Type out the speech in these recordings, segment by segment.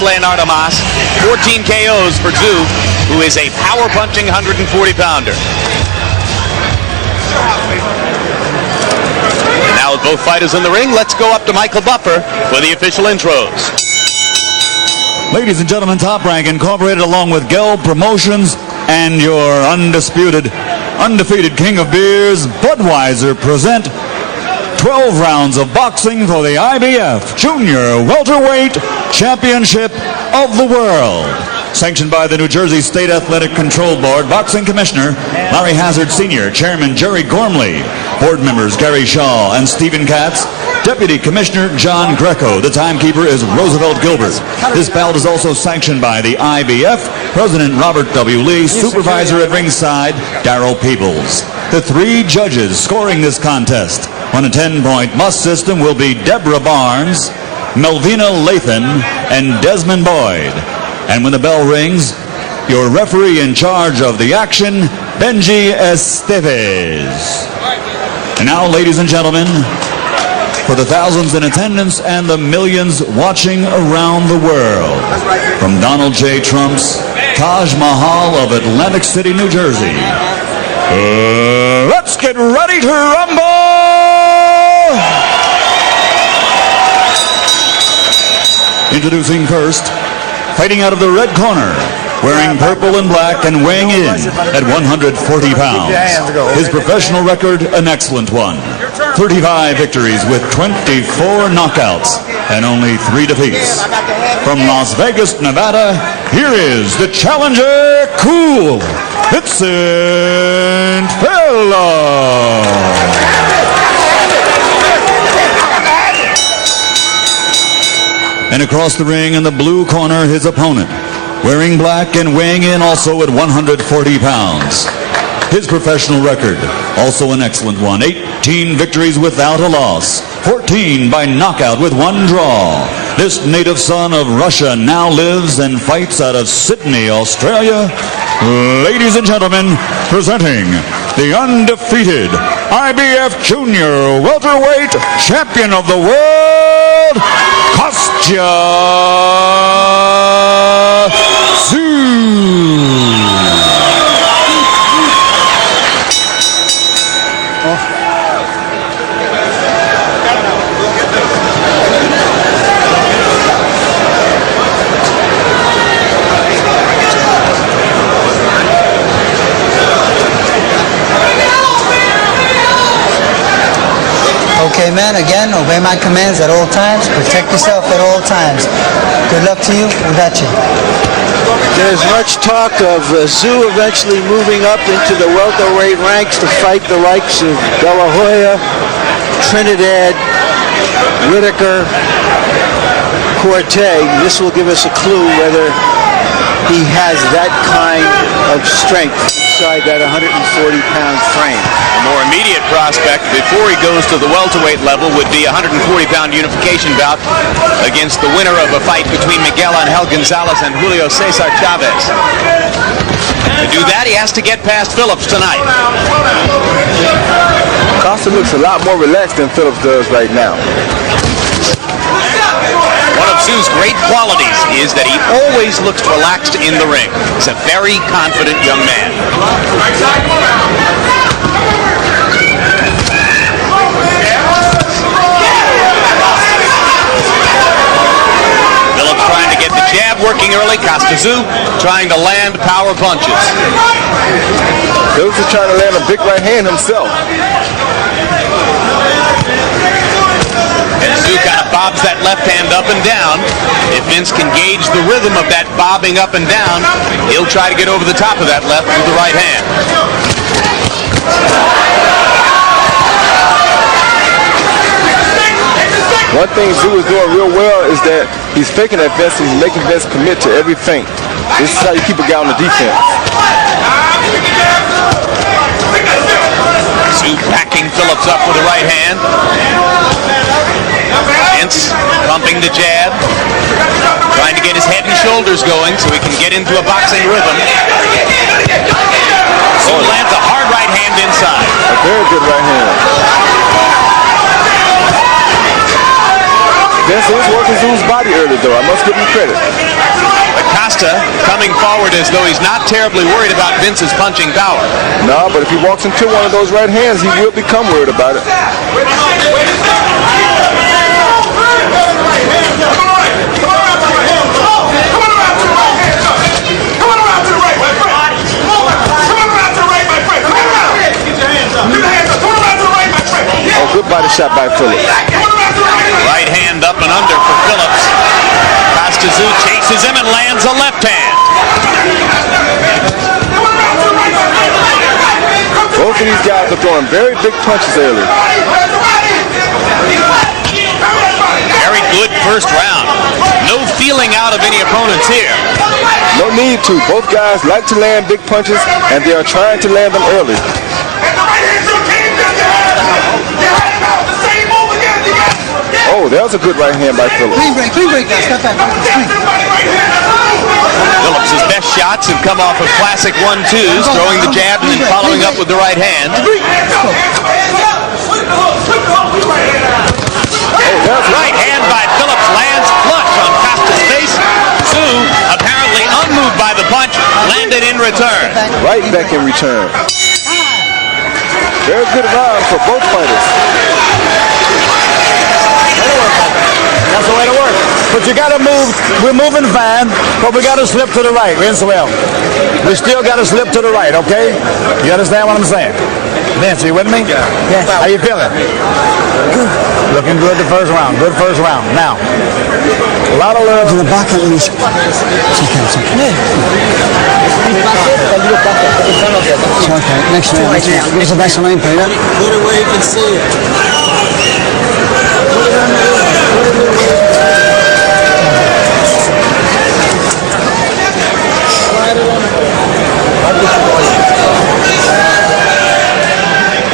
Leonardo Mas. 14 KOs for Tszyu, who is a power-punching 140-pounder. And now with both fighters in the ring, let's go up to Michael Buffer for the official intros. Ladies and gentlemen, Top Rank Incorporated along with Gelb Promotions and your undefeated king of beers, Budweiser, present 12 rounds of boxing for the IBF Junior Welterweight Championship of the World. Sanctioned by the New Jersey State Athletic Control Board, Boxing Commissioner Larry Hazard Sr., Chairman Jerry Gormley, Board members Gary Shaw and Stephen Katz, Deputy Commissioner John Greco. The timekeeper is Roosevelt Gilbert. This bout is also sanctioned by the IBF, President Robert W. Lee, Supervisor at ringside Darrell Peebles. The three judges scoring this contest on a 10-point must system will be Deborah Barnes, Melvina Lathan, and Desmond Boyd. And when the bell rings, your referee in charge of the action, Benji Esteves. And now, ladies and gentlemen, for the thousands in attendance and the millions watching around the world, from Donald J. Trump's Taj Mahal of Atlantic City, New Jersey, let's get ready to rumble! Introducing first, fighting out of the red corner, wearing purple and black and weighing in at 140 pounds. His professional record, an excellent one. 35 victories with 24 knockouts and only 3 defeats. From Las Vegas, Nevada, here is the challenger, Cool Vincent Phillips. And across the ring in the blue corner, his opponent, wearing black and weighing in also at 140 pounds. His professional record, also an excellent one. 18 victories without a loss, 14 by knockout with 1 draw. This native son of Russia now lives and fights out of Sydney, Australia. Ladies and gentlemen, presenting the undefeated IBF Junior Welterweight Champion of the World, Kostya Tszyu. Okay, man, again, obey my commands at all times. Protect yourself at all times. Good luck to you. We got you. There's much talk of Tszyu eventually moving up into the welterweight ranks to fight the likes of De La Hoya, Trinidad, Whitaker, Corte. This will give us a clue whether he has that kind of strength inside that 140-pound frame. A more immediate prospect before he goes to the welterweight level would be a 140-pound unification bout against the winner of a fight between Miguel Angel Gonzalez and Julio Cesar Chavez. To do that, he has to get past Phillips tonight. Kostya looks a lot more relaxed than Phillips does right now. One of Tszyu's great qualities is that he always looks relaxed in the ring. He's a very confident young man. Phillips trying to get the jab working early. Tszyu trying to land power punches. Phillips is trying to land a big right hand himself. Tszyu kind of bobs that left hand up and down. If Vince can gauge the rhythm of that bobbing up and down, he'll try to get over the top of that left with the right hand. One thing Tszyu is doing real well is that he's faking that Vince and he's making Vince commit to every feint. This is how you keep a guy on the defense. Tszyu backing Phillips up with the right hand. Vince pumping the jab, trying to get his head and shoulders going so he can get into a boxing rhythm. Tszyu lands a hard right hand inside. A very good right hand. Vince was working Tszyu's body early though. I must give him credit. Costa coming forward as though he's not terribly worried about Vince's punching power. No, but if he walks into one of those right hands, he will become worried about it. Oh, good body shot by Phillips. Right hand up and under for Phillips. Tszyu chases him and lands a left hand. Both of these guys are throwing very big punches early. Very good first round. No feeling out of any opponents here. No need to. Both guys like to land big punches, and they are trying to land them early. Oh, that was a good right hand by Phillips. Clean break now. Step back. Phillips' best shots have come off of classic 1-2s, throwing the jab and then following up with the right hand. Right hand by Phillips lands flush on Costa's face. Tszyu, apparently unmoved by the punch, landed in return. Right back in return. Very good round for both fighters. That's the way to work. But you got to move. We're moving fine, but we got to slip to the right. We still got to slip to the right, okay? You understand what I'm saying? Vince, you with me? Yes. How you feeling? Good. Looking good the first round. Good first round. Now, a lot of love. To the back at least. It's okay. Next round. It's the best line, Peter. Put it where you can see it.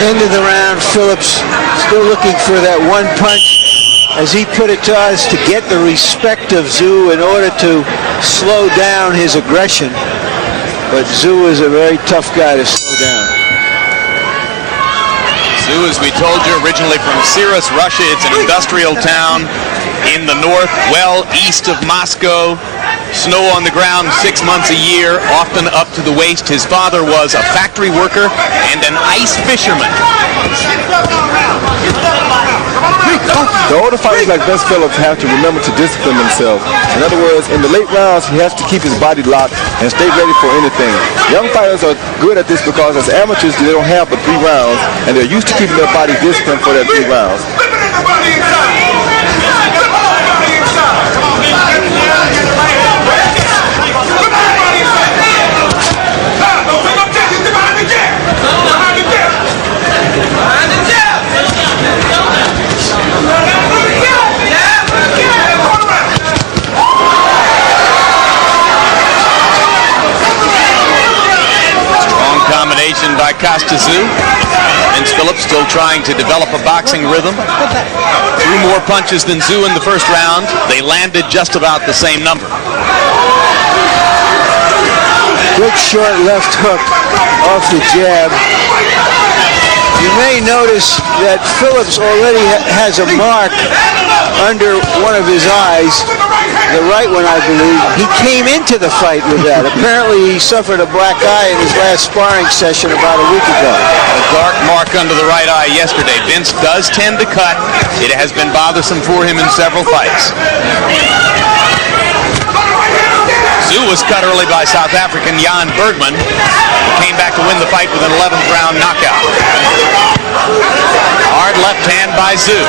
End of the round, Phillips still looking for that one punch, as he put it to us, to get the respect of Tszyu in order to slow down his aggression. But Tszyu is a very tough guy to slow down. Tszyu, as we told you, originally from Siris, Russia. It's an industrial town in the north, well east of Moscow. Snow on the ground 6 months a year, often up to the waist. His father was a factory worker and an ice fisherman. The older fighters like Vince Phillips have to remember to discipline themselves. In other words, in the late rounds, he has to keep his body locked and stay ready for anything. Young fighters are good at this because as amateurs, they don't have but 3 rounds, and they're used to keeping their body disciplined for that 3 rounds. By Tszyu. Vince Phillips still trying to develop a boxing rhythm. Threw more punches than Tszyu in the first round. They landed just about the same number. Good short left hook off the jab. You may notice that Phillips already has a mark under one of his eyes, the right one, I believe. He came into the fight with that. Apparently he suffered a black eye in his last sparring session about a week ago. A dark mark under the right eye yesterday. Vince does tend to cut. It has been bothersome for him in several fights. Tszyu was cut early by South African Jan Bergman, who came back to win the fight with an 11th round knockout. Hard left hand by Tszyu.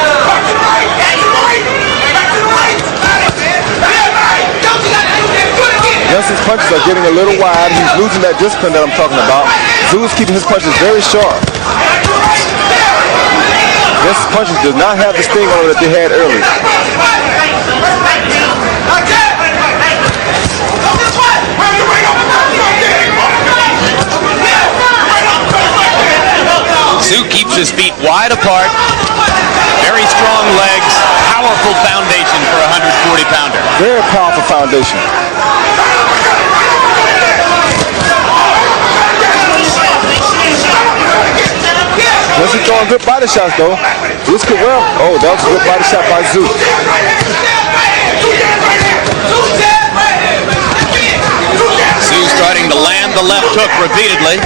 Vince's punches are getting a little wide. He's losing that discipline that I'm talking about. Tszyu is keeping his punches very sharp. Vince's punches does not have the sting on it that they had early. Tszyu keeps his feet wide apart. Very strong legs. Powerful foundation for a 140-pounder. Very powerful foundation. Vince is throwing good body shots though. This could well. Oh, that was a good body shot by Tszyu. left hook repeatedly.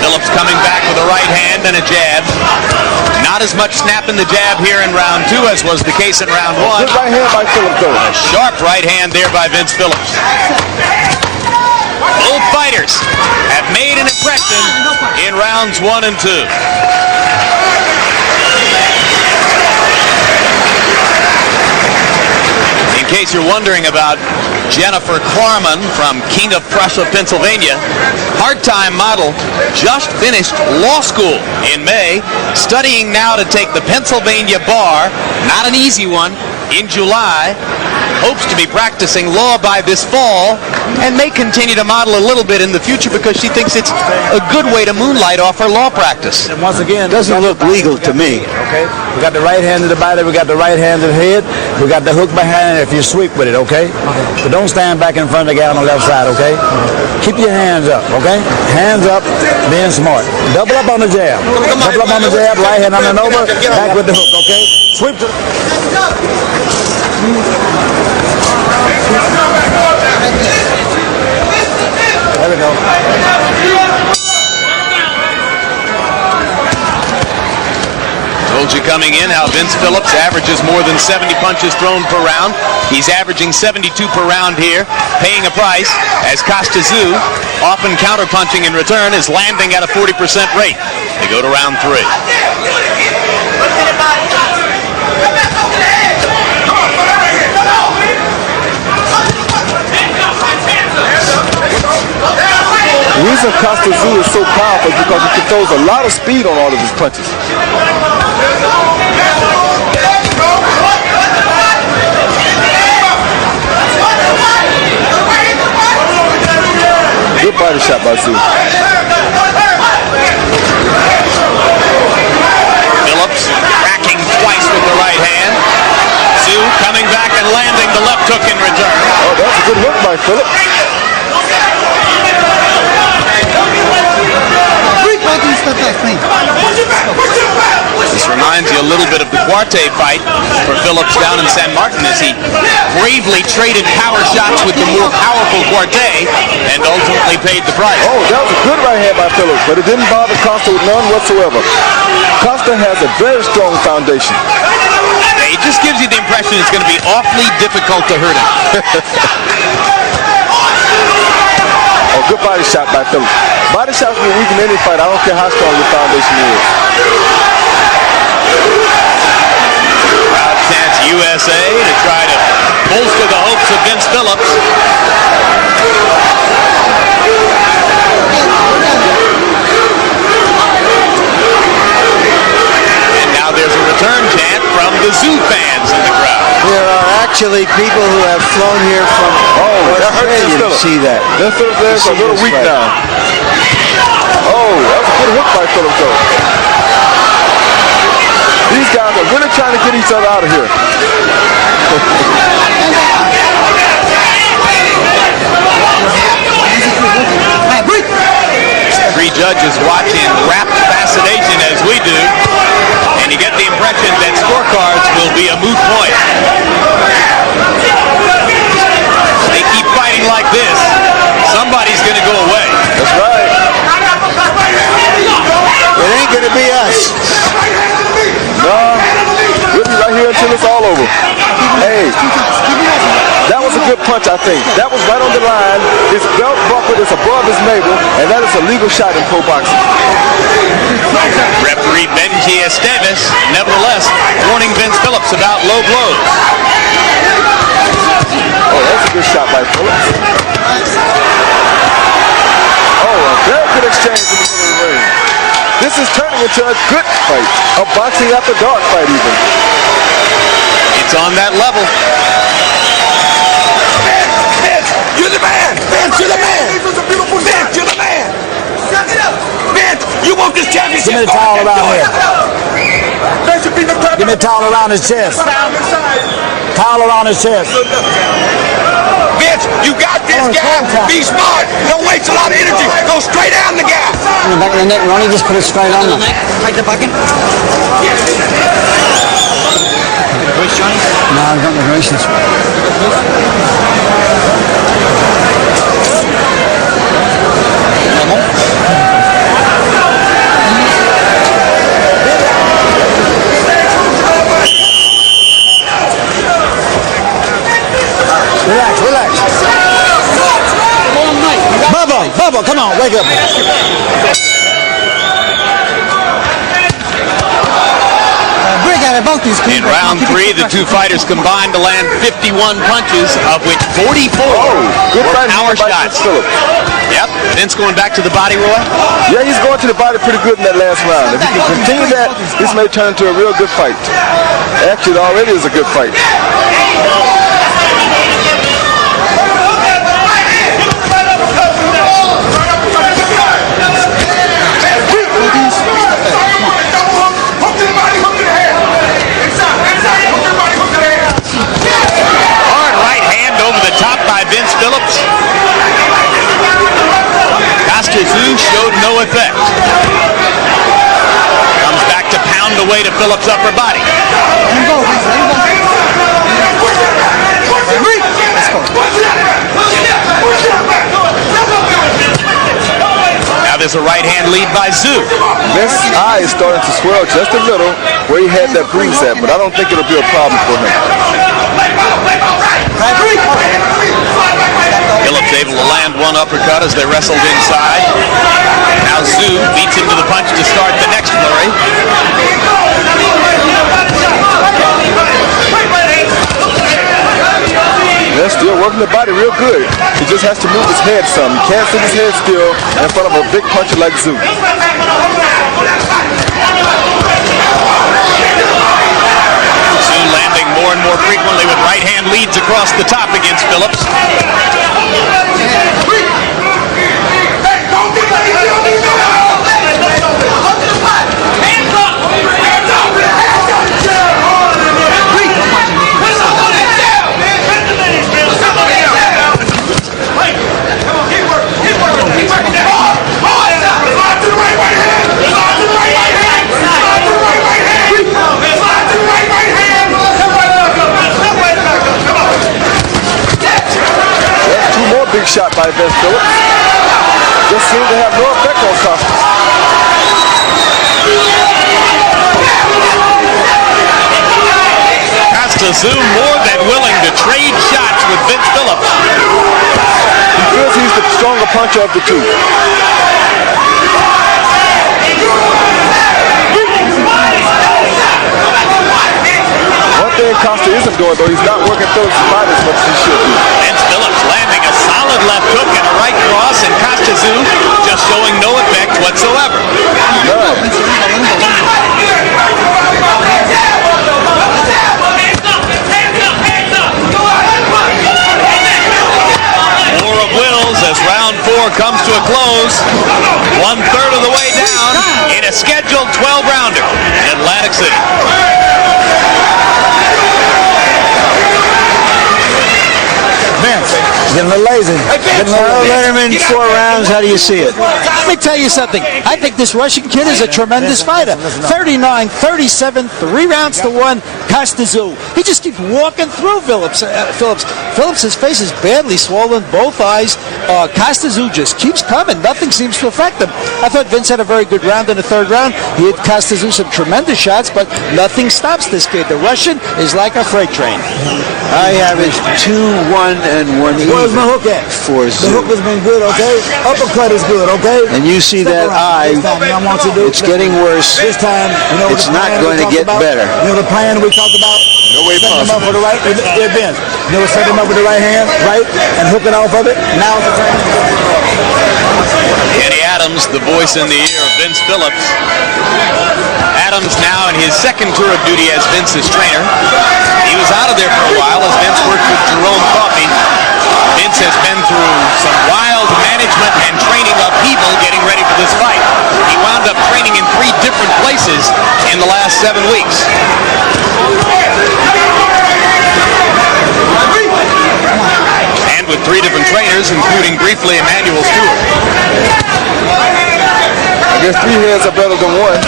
Phillips coming back with a right hand and a jab. Not as much snap in the jab here in round 2 as was the case in round 1. Good right hand by Phillips, though. A sharp right hand there by Vince Phillips. Both fighters have made an impression in rounds 1 and 2. In case you're wondering about Jennifer Klarman from King of Prussia, Pennsylvania, part-time model, just finished law school in May, studying now to take the Pennsylvania bar, not an easy one, in July, hopes to be practicing law by this fall, and may continue to model a little bit in the future because she thinks it's a good way to moonlight off her law practice. And once again, doesn't look legal to me. Okay, we got the right hand to the body, we got the right hand to the head, we got the hook behind it if you sweep with it, okay? But don't stand back in front of the guy on the left side, okay? Keep your hands up, okay? Hands up, being smart. Double up on the jab. Double up on the jab, right hand on and over, back with the hook, okay? Sweep to... There we go. Told you coming in how Vince Phillips averages more than 70 punches thrown per round. He's averaging 72 per round here, paying a price as Tszyu, often counterpunching in return, is landing at a 40% rate. They go to round 3. The reason Tszyu is so powerful is because he throws a lot of speed on all of his punches. Good body shot by Tszyu. Phillips cracking twice with the right hand. Tszyu coming back and landing the left hook in return. Oh, that's a good hook by Phillips. This reminds you a little bit of the Cuarte fight for Phillips down in San Martin as he bravely traded power shots with the more powerful Cuarte and ultimately paid the price. Oh, that was a good right hand by Phillips, but it didn't bother Kostya with none whatsoever. Kostya has a very strong foundation. It just gives you the impression it's going to be awfully difficult to hurt him. Oh, good body shot by Phillips. Body shots will weaken any fight. I don't care how strong your foundation is. Crowd chants USA to try to bolster the hopes of Vince Phillips. And now there's a return chant from the Tszyu fans in the crowd. There are actually people who have flown here from Australia to see that. Then Phillips there's a little weak now. Oh, that was a good hook by Phillips though. These guys are really trying to get each other out of here. Three judges watching rapt fascination as we do, and you get the impression that scorecards will be a moot point. They keep fighting like this, somebody's going to go away. That's right. It ain't going to be us. No, we'll be right here until it's all over. Hey, that was a good punch, I think. That was right on the line. His belt buckle is above his navel, and that is a legal shot in pro boxing. Referee Benji Esteves, nevertheless, warning Vince Phillips about low blows. Oh, that's a good shot by Phillips. Oh, a very good exchange in the middle of the ring. This is turning into a good fight, a boxing after dark fight even. It's on that level. Vince, you're the man! Vince, you're the man! Vince, you're the man! Vince, you want this championship? Give me the towel around here. Give me a towel around his chest. Towel around his chest. Vince, you got this guy. Be smart. Don't waste a lot of energy. Go straight down the guy. In the back of the neck, Ronnie, just put it straight on them. Like the bucket? No, I've got the braces. Relax, relax. Bubba, come on, wake up. In round 3, the two fighters combined to land 51 punches, of which 44 good were fight power by shots. Phillips. Yep. Vince going back to the body, Roy? Yeah, he's going to the body pretty good in that last round. If he can continue that, this may turn into a real good fight. Actually, it already is a good fight. Vince Phillips. Tszyu showed no effect. Comes back to pound away to Phillips' upper body. Now there's a right hand lead by Tszyu. Vince's eye is starting to swell just a little where he had that bruise at, but I don't think it'll be a problem for him. Phillips able to land one uppercut as they wrestled inside. Now Tszyu beats him to the punch to start the next flurry. They're still working the body real good. He just has to move his head some. He can't sit his head still in front of a big puncher like Tszyu. Landing more and more frequently with right hand leads across the top against Phillips. Big shot by Vince Phillips. Just seemed to have no effect on Kostya. Tszyu more than willing to trade shots with Vince Phillips. He feels he's the stronger puncher of the two. One thing Kostya isn't doing, though, he's not working Phillips' body as much as he should be. Vince Phillips landing a solid left hook and a right cross, and Tszyu just showing no effect whatsoever. War of wills as round 4 comes to a close. 1/3 of the way down in a scheduled 12-rounder in Atlantic City. Getting a little lazy. Letterman, 4 rounds. How do you see it? Let me tell you something. I think this Russian kid is a tremendous fighter. 39, 37, 3 rounds to 1. Tszyu. He just keeps walking through Phillips. Phillips' face is badly swollen, both eyes. Tszyu just keeps coming. Nothing seems to affect him. I thought Vince had a very good round in the 3rd round. He hit Tszyu some tremendous shots, but nothing stops this kid. The Russian is like a freight train. I have it 2-1 and 1 even. Where's my hook at? For the hook has been good, okay? Uppercut is good, okay? And you see that eye, it's getting worse. This time, you know, it's not going to get better. You know the plan we talked about? No way setting him up possible. with the right, Vince. You know, set him up with the right hand, right, and hooking off of it. Now's the time. Kenny Adams, the voice in the ear of Vince Phillips. Adams now in his 2nd tour of duty as Vince's trainer. He was out of there for a while as Vince worked with Jerome Coffey. Vince has been through some wild management and training upheaval getting ready for this fight. He wound up training in 3 different places in the last 7 weeks. And with 3 different trainers, including briefly Emmanuel Stewart. I guess 3 heads are better than 1.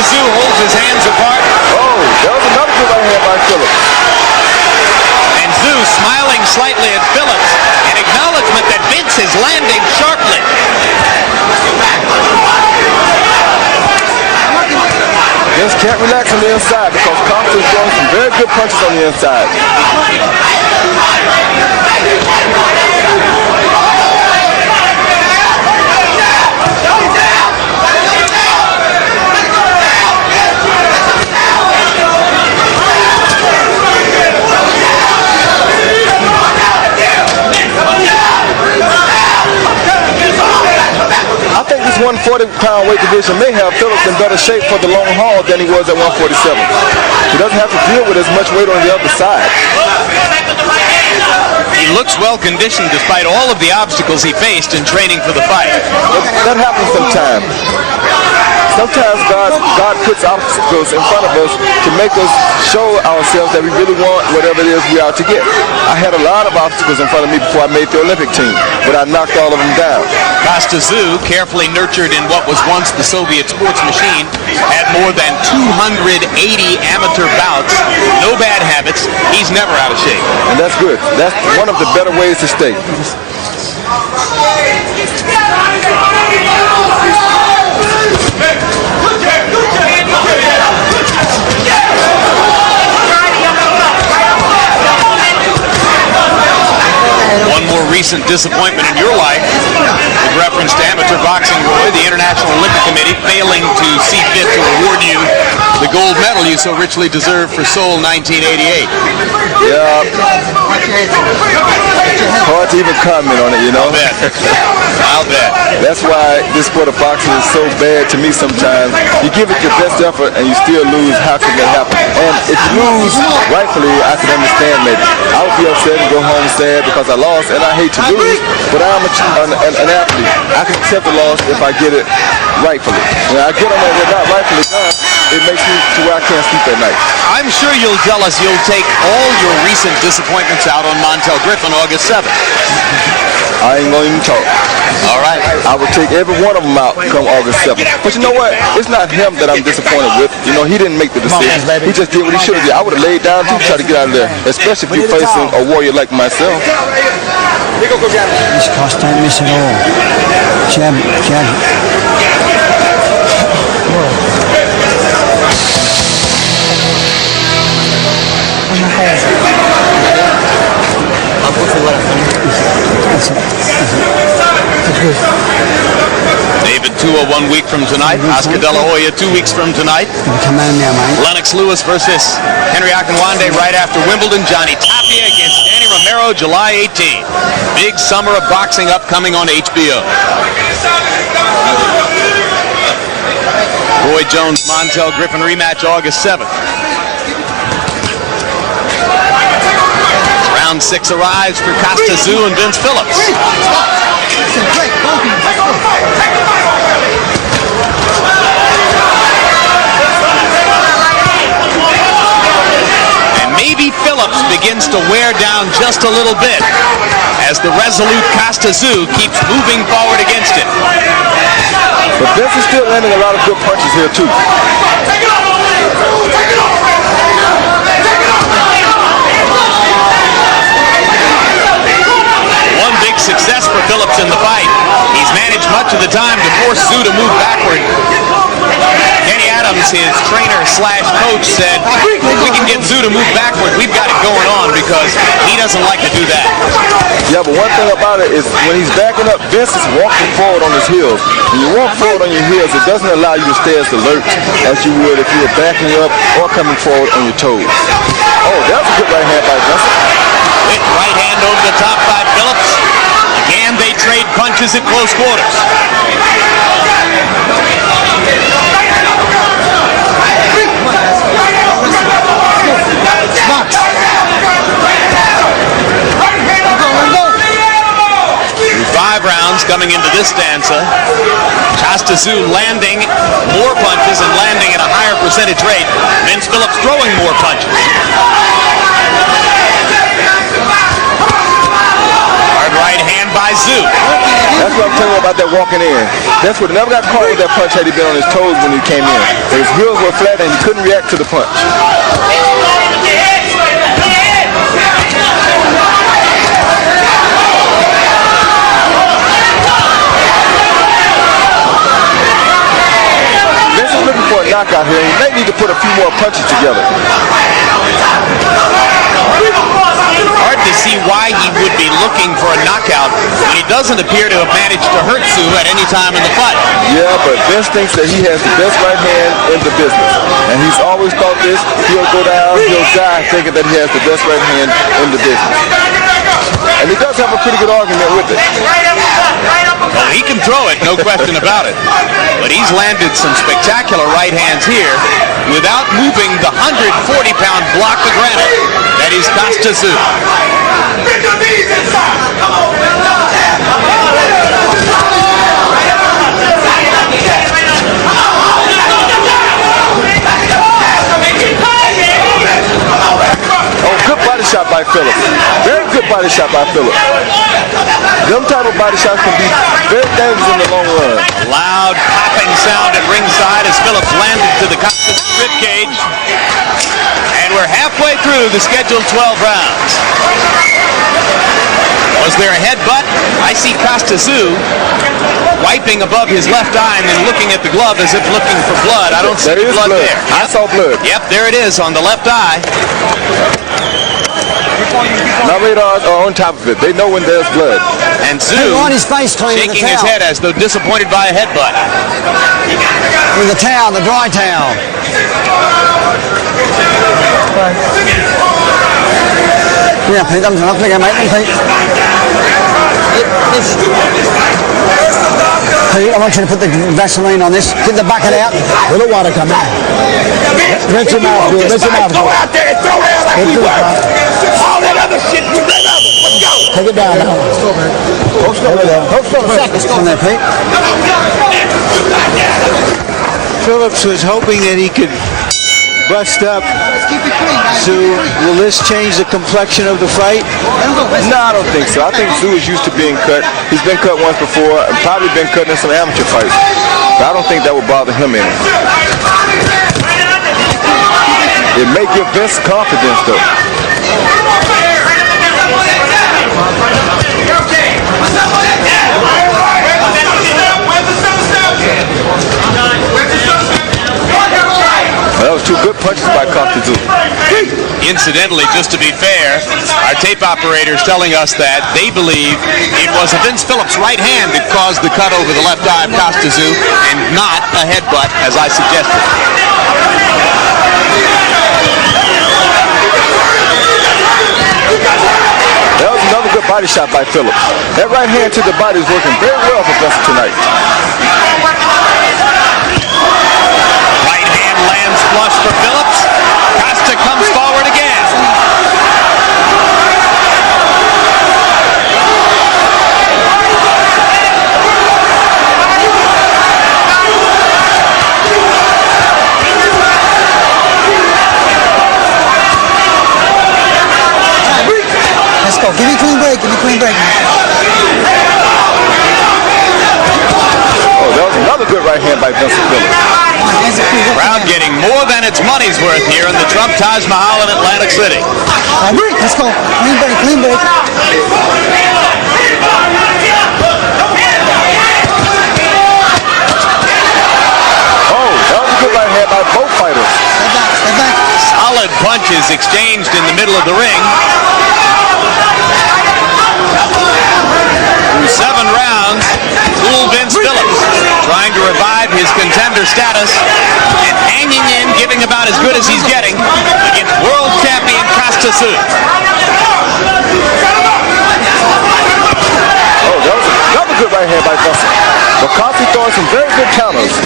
Tszyu holds his hands apart. Oh, that was another good right hand by Phillips. And Tszyu smiling slightly at Phillips in acknowledgement that Can't relax on the inside because Kostya is throwing some very good punches on the inside. I think this 140-pound weight division may have Phillips in better shape for the long haul than he was at 147. He doesn't have to deal with as much weight on the other side. He looks well conditioned despite all of the obstacles he faced in training for the fight. That happens sometimes. Sometimes God puts obstacles in front of us to make us show ourselves that we really want whatever it is we are to get. I had a lot of obstacles in front of me before I made the Olympic team, but I knocked all of them down. Tszyu, carefully nurtured in what was once the Soviet sports machine, had more than 280 amateur bouts, no bad habits. He's never out of shape. And that's good. That's one of the better ways to stay. One more recent disappointment in your life, with reference to amateur boxing, Roy, the International Olympic Committee failing to see fit to award you the gold medal you so richly deserved for Seoul 1988. Yeah. Hard to even comment on it, you know. I'll bet. That's why this sport of boxing is so bad to me sometimes. You give it your best effort and you still lose. How can that happen? And if you lose rightfully, I can understand maybe. I would be upset and go home sad because I lost, and I hate to lose, but I'm an athlete. I can accept the loss if I get it rightfully. When I get them and they're not rightfully done, it makes me to where I can't sleep at night. I'm sure you'll tell us you'll take all your recent disappointments out on Montel Griffin August 7th. I ain't gonna even talk. All right. I will take every one of them out come August 7th. But you know what? It's not him that I'm disappointed with. You know, he didn't make the decision. He just did what he should have did. I would have laid down to try to get out of there, especially if you're facing a warrior like myself. This Kostya don't miss at all. Jab. David Tua 1 week from tonight. Oscar De La Hoya 2 weeks from tonight. Lennox Lewis versus Henry Akinwande right after Wimbledon. Johnny Tapia against Danny Romero July 18th. Big summer of boxing upcoming on HBO. Roy Jones Montel Griffin rematch August 7th. Round 6 arrives for Tszyu and Vince Phillips. And maybe Phillips begins to wear down just a little bit as the resolute Tszyu keeps moving forward against it. But Vince is still landing a lot of good punches here too. Success for Phillips in the fight. He's managed much of the time to force Tszyu to move backward. Kenny Adams, his trainer/coach, said, if we can get Tszyu to move backward, we've got it going on because he doesn't like to do that. Yeah, but one thing about it is when he's backing up, Vince is walking forward on his heels. When you walk forward on your heels, it doesn't allow you to stay as alert as you would if you were backing up or coming forward on your toes. Oh, that's a good right hand by Vincent. Quick right hand over the top by Phillips. Again, they trade punches at close quarters. 5 rounds coming into this stanza. Tszyu landing more punches and landing at a higher percentage rate. Vince Phillips throwing more punches. Hard right hand by Tszyu. That's what I'm telling you about that walking in. That's what never got caught with that punch had he been on his toes when he came in. His heels were flat and he couldn't react to the punch. knockout here. He may need to put a few more punches together. Hard to see why he would be looking for a knockout when he doesn't appear to have managed to hurt Tszyu at any time in the fight. Yeah, but Vince thinks that he has the best right hand in the business. And he's always thought this. He'll go down, he'll die thinking that he has the best right hand in the business. And he does have a pretty good argument with it. Well, he can throw it, no question about it. But he's landed some spectacular right hands here without moving the 140-pound block of granite that is Tszyu. Oh, good body shot by Phillips. Very good body shot by Phillips. Them type of body shots can be very dangerous in the long run. Loud popping sound at ringside as Phillips landed to the rib cage. And we're halfway through the scheduled 12 rounds. Was there a headbutt? I see Tszyu wiping above his left eye and then looking at the glove as if looking for blood. I don't see the blood there. I saw blood. Yep, there it is on the left eye. My radars are on top of it. They know when there's blood. And Tszyu his face clean shaking his head as though disappointed by a headbutt. With the towel, the dry towel. Yeah, Pete, I'm trying to figure out, Pete. Pete, I want you to put the Vaseline on this. Get the bucket out. Let the water come out. Rinse your mouth, good. Rinse your mouth. Go out there and throw down like you were. All that other shit, you let up. Let's go. Take it down now. Hold still a second. Come there, Pete. Phillips was hoping that he could bust up Tszyu. Will this change the complexion of the fight? No, I don't think so. I think Tszyu is used to being cut. He's been cut once before and probably been cut in some amateur fights. But I don't think that would bother him any. It may give Vince confidence, though. That was two good punches by Kostya. Incidentally, just to be fair, our tape operator is telling us that they believe it was Vince Phillips' right hand that caused the cut over the left eye of Tszyu and not a headbutt, as I suggested. That was another good body shot by Phillips. That right hand to the body is working very well for Vince tonight. Right hand lands flush for Phillips. Kostya comes forward again. Let's go. Give me a clean break. Give me a clean break. Oh, that was another good right hand by Vince Phillips. Crowd getting more than its money's worth here in the Trump Taj Mahal in Atlantic City. Let's go. Clean break. Clean break. Oh, that was a good right hand by both fighters. Step back. Step back. Solid punches exchanged in the middle of the ring. Through 7 rounds, cool Vince Phillips trying to revive his contender status and hanging in, giving about as good as he's getting against world champion Tszyu. Oh, that was another good right hand by Vince. But Kostya throwing some very good counters.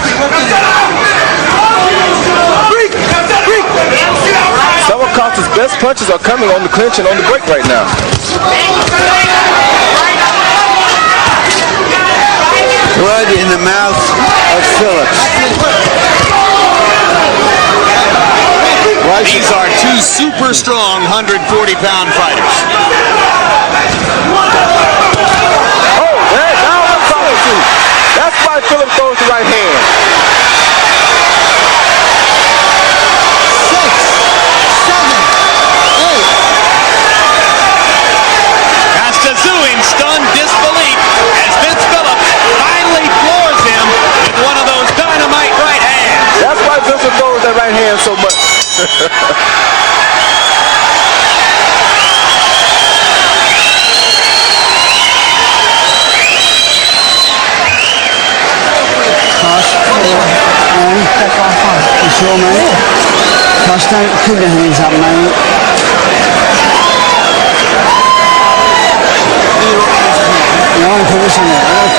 Some of Kostya's best punches are coming on the clinch and on the break right now. Blood in the mouth of Phillips. These are two super strong 140-pound fighters. Oh, now what's Kostya? That's why Phillips throws the right hand. 6, 7, 8. Tszyu in stunned disbelief as Vince Phillips finally floors him with one of those dynamite right hands. That's why Vince was You sure, mate? Gosh, don't keep your hands up, mate. You want to put this on there, right?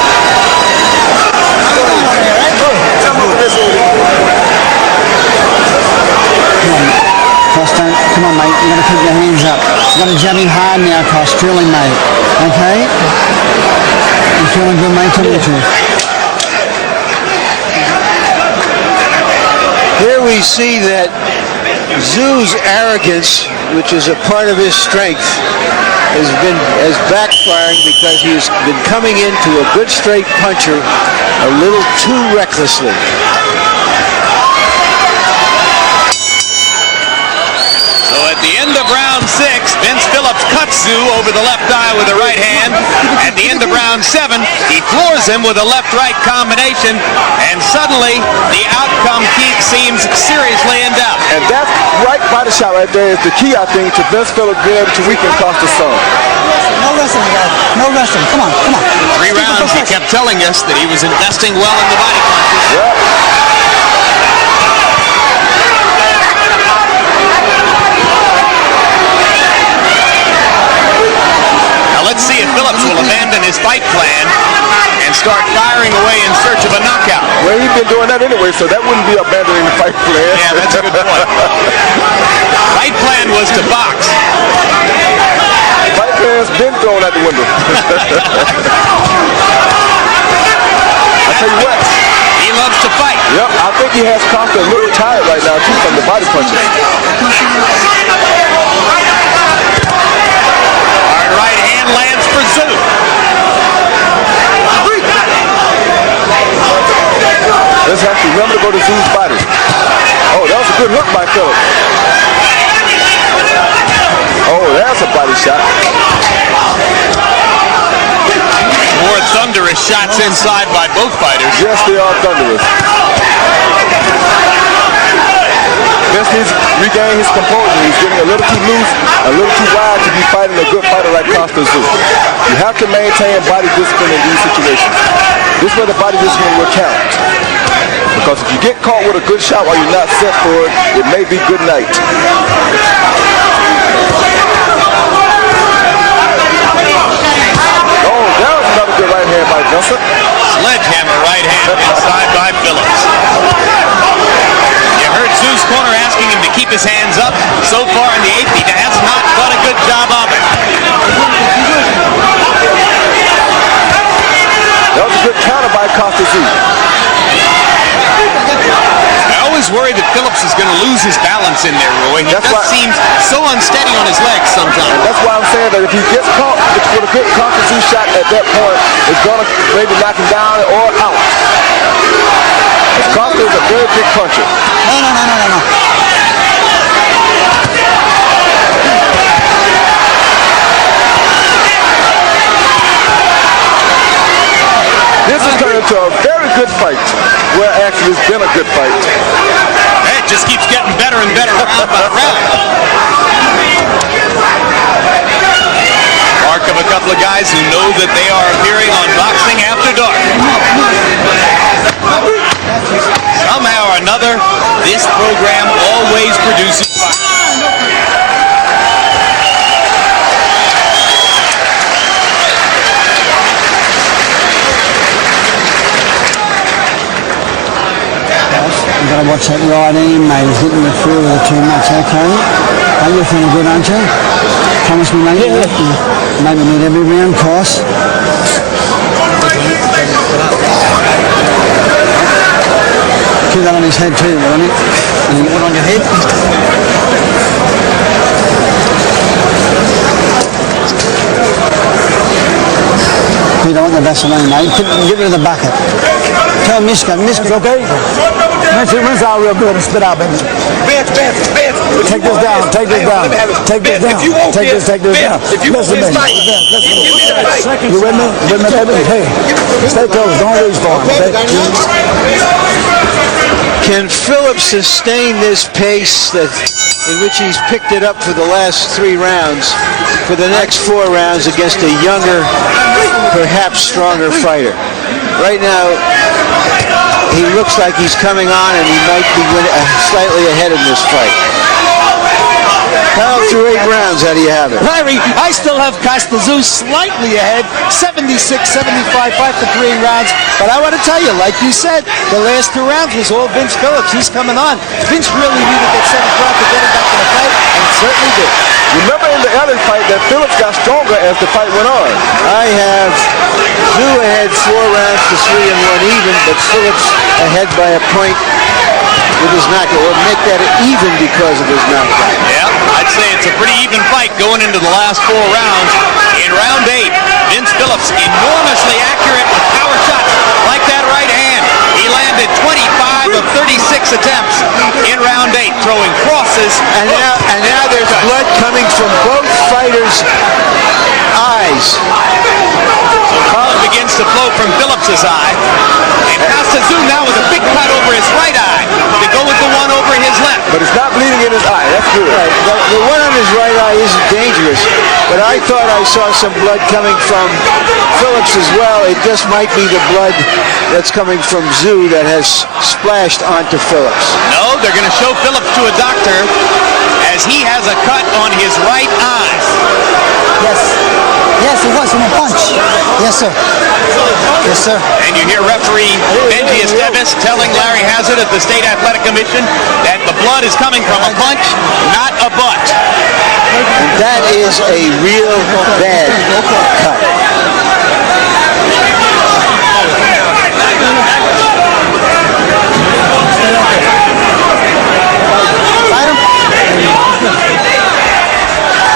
Come on, mate. You got to keep your hands up. You got to jab him hard now, Kost. Drilling, mate. Okay? You feeling good, mate? Tell me the truth. Here we see that Tszyu's arrogance, which is a part of his strength, has backfiring because he's been coming into a good straight puncher a little too recklessly. So at the end of round 6, Vince Phillips cuts Tszyu over the left eye with a right hand. At the end of round 7, he floors him with a left-right combination, and suddenly the outcome seems seriously in doubt. And that right body shot right there is the key, I think, to Vince Phillips being able to weaken Kostya's son. No wrestling, guys. No wrestling. Come on, come on. 3 rounds, he kept telling us that he was investing well in the body punches. Yep. Let's see if Phillips will abandon his fight plan and start firing away in search of a knockout. Well, he's been doing that anyway, so that wouldn't be abandoning the fight plan. Yeah, that's a good point. Fight plan was to box. Fight plan's been thrown out the window. I tell you what. He loves to fight. Yep, I think he has Kostya a little tired right now, too, from the body punches. Right hand lands for Tszyu. Let's have to remember to go to Tszyu's body. Oh, that was a good hook by Phillips. Oh, that's a body shot. More thunderous shots inside by both fighters. Yes, they are thunderous. Vince needs to regain his composure. He's getting a little too loose, a little too wide to be fighting a good fighter like Kostya Tszyu. You have to maintain body discipline in these situations. This is where the body discipline will count. Because if you get caught with a good shot while you're not set for it, it may be good night. Oh, that was another good right hand by Vincent. Sledgehammer right hand inside by Phillips. You heard Tszyu's corner asking him to keep his hands up. So far in the 8th, he has not done a good job of it. That was a good counter by Kostya Tszyu. I always worry that Phillips is going to lose his balance in there, Roy. He seems so unsteady on his legs sometimes. And that's why I'm saying that if he gets caught with a good Kostya Tszyu shot at that point, it's going to maybe knock him down or out. Kostya is a very big puncher. No. This has turned into a very good fight. Well, actually, it's been a good fight. It just keeps getting better and better round by round. Mark of a couple of guys who know that they are appearing on Boxing After Dark. Somehow or another, this program always produces fights. You gotta watch that right in, mate. He's hitting the through with it too much, okay? Are you feeling good, aren't you? Promise me, mate. Yeah. Maybe need every round, Kost. Keep that on his head too, won't it? And you put it on your head. You don't want the Vaseline, mate. Get rid of the bucket. Tell Miska, okay? Rinse out real good and spit out, baby. Vince. Take this down. Take this down. If you want take this down. If you want this fight, you with me? Baby? Hey, stay close. Don't reach for him, okay? Can Phillips sustain this pace that in which he's picked it up for the last 3 rounds, for the next 4 rounds against a younger, perhaps stronger fighter. Right now, he looks like he's coming on, and he might be slightly ahead in this fight. Now through 8 rounds, how do you have it? Larry, I still have Tszyu slightly ahead, 76-75, 5-3 rounds. But I want to tell you, like you said, the last 2 rounds was all Vince Phillips. He's coming on. Vince really needed that 7th round to get him back in the fight, and it certainly did. Remember in the early fight that Phillips got stronger as the fight went on. I have Tszyu ahead 4 rounds to 3 and 1 even, but Phillips ahead by a point with his knockout, or make that even because of his knockout. Yeah, I'd say it's a pretty even fight going into the last 4 rounds. In round 8, Vince Phillips enormously accurate with power shots like that right hand. He landed 25 of 36 attempts in round 8, throwing crosses. And now there's blood coming from both fighters' eyes. So blood begins to flow from Phillips's eye. And Tszyu now with a big cut over his right eye to go with the one over his left. But it's not bleeding in his eye. That's good. Right. The one on his right eye isn't dangerous, but I thought I saw some blood coming from Phillips as well. It just might be the blood that's coming from Tszyu that has splashed onto Phillips. No, they're going to show Phillips to a doctor as he has a cut on his right eye. Yes. Yes, it was from a punch. Yes, sir. Yes, sir. And you hear referee Benji Esteves telling Larry Hazard at the State Athletic Commission that the blood is coming from a punch, not a butt. And that is a real bad cut.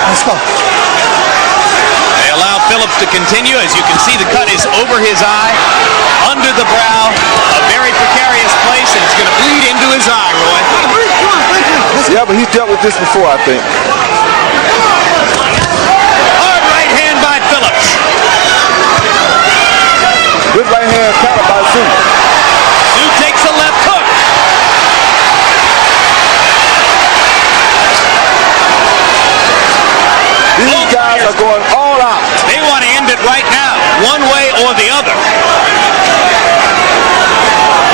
Let's go. They allow Phillips to continue. As you can see, the cut is over his eye, under the brow, a very precarious place, and it's going to bleed into his eye, Roy. Yeah, but he's dealt with this before, I think. Hard right hand by Phillips. Good right hand counter by Tszyu. Tszyu takes a left hook. These guys are going all out. They want to end it right now, one way or the other.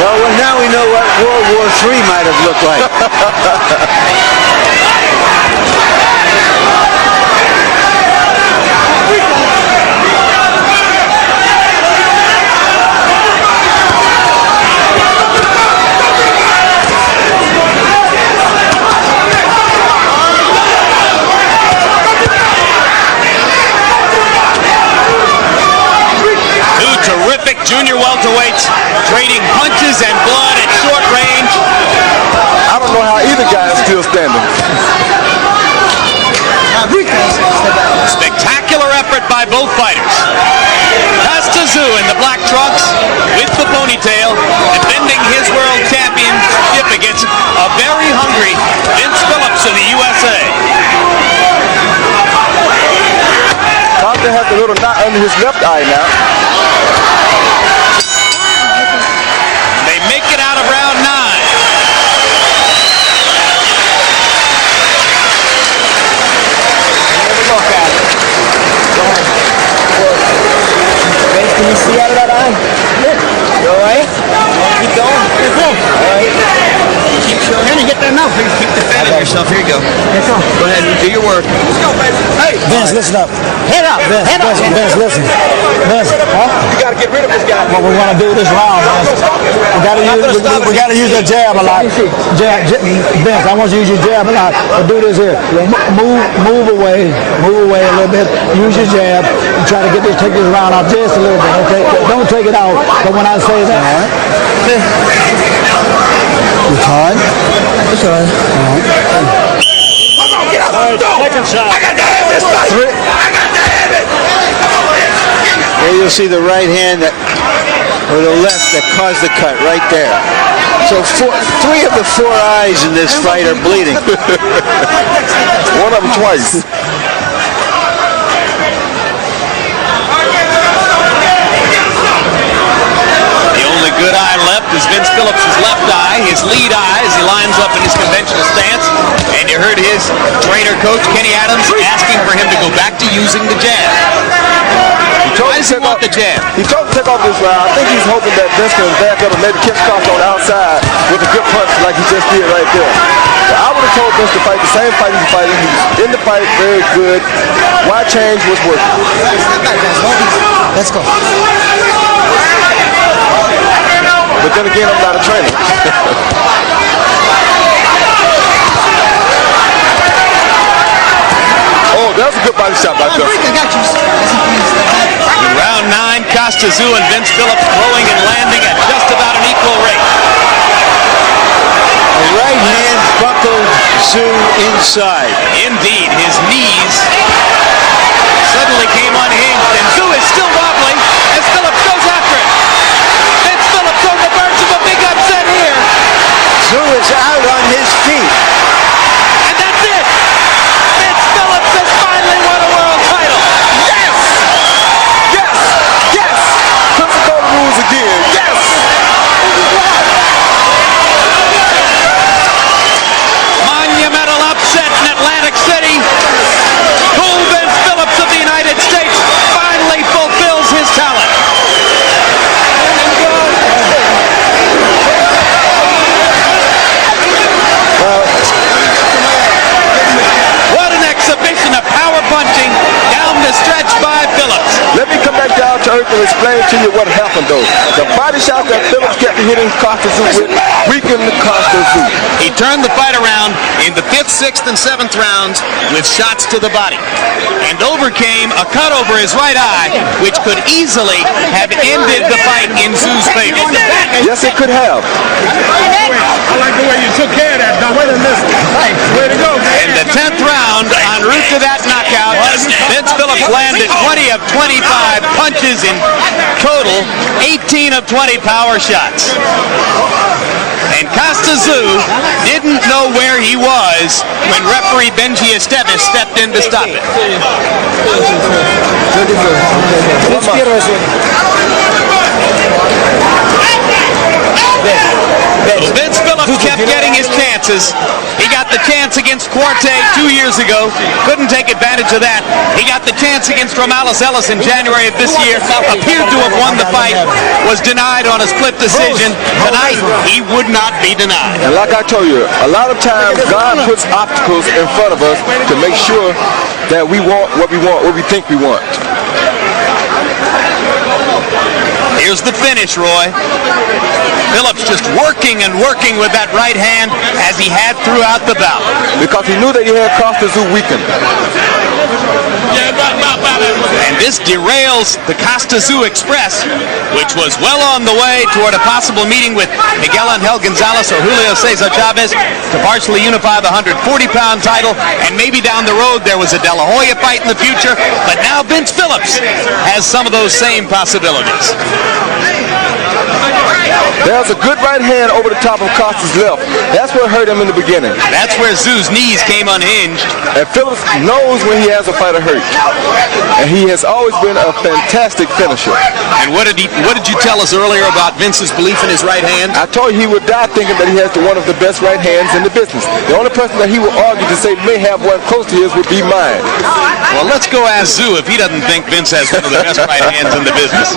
Well, now we know what World War III might have looked like. Terrific junior welterweights trading punches and blood at short range. I don't know how either guy is still standing. Spectacular effort by both fighters. Tszyu in the black trunks with the ponytail, defending his world championship against a very hungry Vince Phillips of the USA. Kostya has a little knot under his left eye now. They make it out of round 9. Look at it. Go ahead. Vince, can you see out of that eye? You all right? Keep going. All right. Keep showing. Here, get there now. Keep defending yourself. Here you go. Let's go. Go ahead and do your work. Let's go, baby. Hey! Vince, listen up. Head up. Vince, head up. Vince, listen. Vince, huh? You got to get rid of this guy. What we want to do this round, Vince. We got to use the jab a lot. Vince, I want you to use your jab a lot. But do this here. Move away a little bit. Use your jab and try to take this round out just a little bit. Okay, don't take it out. But when I say that, all right. You tired? It's all right. All right. Come on, get out the door. Second shot. I got to have this fight. I got to have it. There you'll see the right hand or the left that caused the cut right there. So 3 of the 4 eyes in this fight are bleeding. One of them twice. The only good eye left left is Vince Phillips' left eye, his lead eye as he lines up in his conventional stance. And you heard his trainer coach, Kenny Adams, asking for him to go back to using the jab. Why does he want the jab? He told him to take off this round. I think he's hoping that Vince can back up and maybe catch Kostya on the outside with a good punch like he just did right there. But I would have told Vince to fight the same fight he was fighting. He was in the fight very good. Why change was working? Let's go. But then again, I'm not a trainer. Oh, that was a good body shot by Phillips. I got you. In round 9, Tszyu and Vince Phillips throwing and landing at just about an equal rate. A right hand buckled Tszyu inside. Indeed, his knees suddenly came unhinged, and Tszyu is still wobbling as Phillips goes after it. Vince Phillips on the verge of a big upset here. Tszyu is out on his feet. And that's it. Vince Phillips has finally won a world title. Yes! Yes! Yes! Pensacola rules again. Yes! Monumental upset in Atlantic City. Cool Vince Phillips of the United States finally fulfills his talent. What an exhibition of power punching down the stretch by Phillips. Let me come back down to earth and explain to you what happened, though. The body shot that Phillips kept hitting Kostya with weakened Kostya. He turned the fight around in the 5th, 6th, and 7th rounds with shots to the body and overcame a cut over his right eye, which could easily have ended the fight in Tszyu's favor. Yes, it could have. I like the way you took care of that. Now, wait a minute. Hey, way to go, man. In the 10th round, en route to that knockout, Vince Phillips landed 20 of 25 punches in total, 18 of 20 power shots. And Tszyu didn't know where he was when referee Benji Esteves stepped in to stop it. So Vince Phillips kept getting his chances. He got the chance against Quarte 2 years ago. Couldn't take advantage of that. He got the chance against Romales Ellis in January of this year. Appeared to have won the fight. Was denied on a split decision. Tonight, he would not be denied. And like I told you, a lot of times God puts obstacles in front of us to make sure that we want, what we think we want. Here's the finish, Roy. Phillips just working and working with that right hand as he had throughout the bout. Because he knew that he had Kostya weakened. And this derails the Tszyu Express, which was well on the way toward a possible meeting with Miguel Angel Gonzalez or Julio Cesar Chavez to partially unify the 140-pound title, and maybe down the road there was a De La Hoya fight in the future, but now Vince Phillips has some of those same possibilities. There's a good right hand over the top of Kostya's left. That's what hurt him in the beginning. That's where Tszyu's knees came unhinged. And Phillips knows when he has a fighter hurt. And he has always been a fantastic finisher. And what did you tell us earlier about Vince's belief in his right hand? I told you he would die thinking that he has one of the best right hands in the business. The only person that he would argue to say may have one close to his would be mine. Well, let's go ask Tszyu if he doesn't think Vince has one of the best right hands in the business.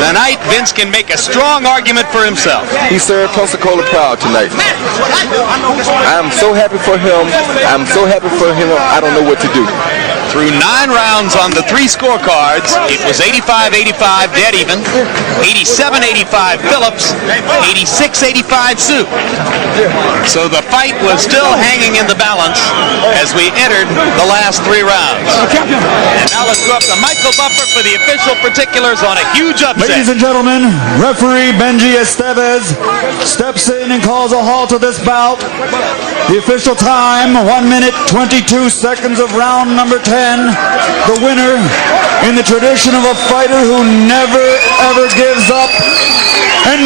Tonight, Vince can make a strong argument for himself. He served Pensacola proud tonight. I'm so happy for him. I'm so happy for him. I don't know what to do. Through 9 rounds on the 3 scorecards, it was 85-85 dead even, 87-85 Phillips, 86-85 Tszyu. So the fight was still hanging in the balance as we entered the last 3 rounds. And now let's go up to Michael Buffer for the official particulars on a huge upset. Ladies and gentlemen, referee Benji Esteves steps in and calls a halt to this bout. The official time, 1 minute, 22 seconds of round number 10. The winner, in the tradition of a fighter who never, ever gives up, and